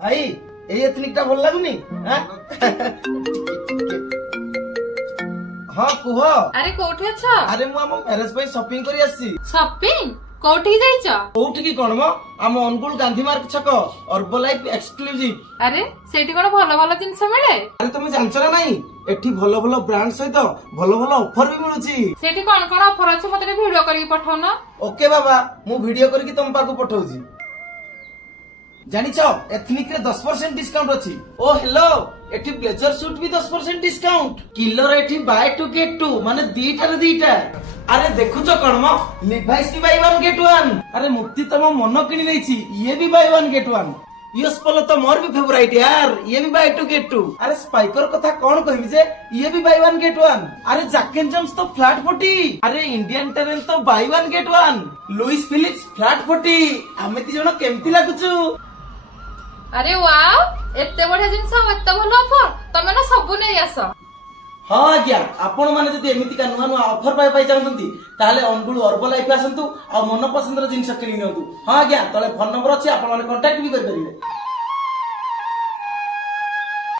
भाई एई एथनिक टा भल लागुनी हाँ कुह। अरे कोठी अच्छा? अरे मु आम मैरेज पे शॉपिंग करी आसी। शॉपिंग कोठी जाइछ? कोठी की कोन मो आम अनुगुल गांधी मार्ग छक अर्बलाइफ एक्सक्लूसिव। अरे सेठी कोन भलो भलो जिंस मिले? अरे तुम जानछ ना नहीं एठी भलो भलो ब्रांड सहित भलो भलो ऑफर भी मिलुची। सेठी कोन कोन ऑफर अछि मते वीडियो करके पठाउ ना। ओके बाबा मु वीडियो करके तुम पाको पठाउची। जानिछ एथनिक रे 10% डिस्काउंट अछि। ओ हेलो एठी ब्लेजर सूट भी 10% डिस्काउंट। किलर एठी बाय टू गेट टू माने दीटा रे दीटा। अरे देखुछ कोन मो लिवाइस भी बाय वन गेट वन। अरे मुक्ति तम मन किनी नैछि ये भी buy one get one. US Polo तो मोर भी फेवरेट यार ये भी बाय टू गेट टू। अरे स्पाइकर कथा कौन कहबी जे ये भी बाय वन गेट वन। अरे जैक एंड जम्स तो फ्लैट 40। अरे इंडियन टेरेन तो buy one get one. Louis Philippe flat 40। आमे ती जण केमती लागुछु? अरे वाओ एते बढ़िया जिंस एते भलो ऑफर तमे ना सब नै आस। हाँ आज्ञा आपण माने जदि एमितिका नुआ नुआ ऑफर पाई चाहंती ताले अनुगुल अर्बलाइफ आसंतु आ मन पसंदर जिंस किनि नियंतु। हाँ आज्ञा तले फोन नंबर अछि आपण माने कांटेक्ट भी कर परिबे।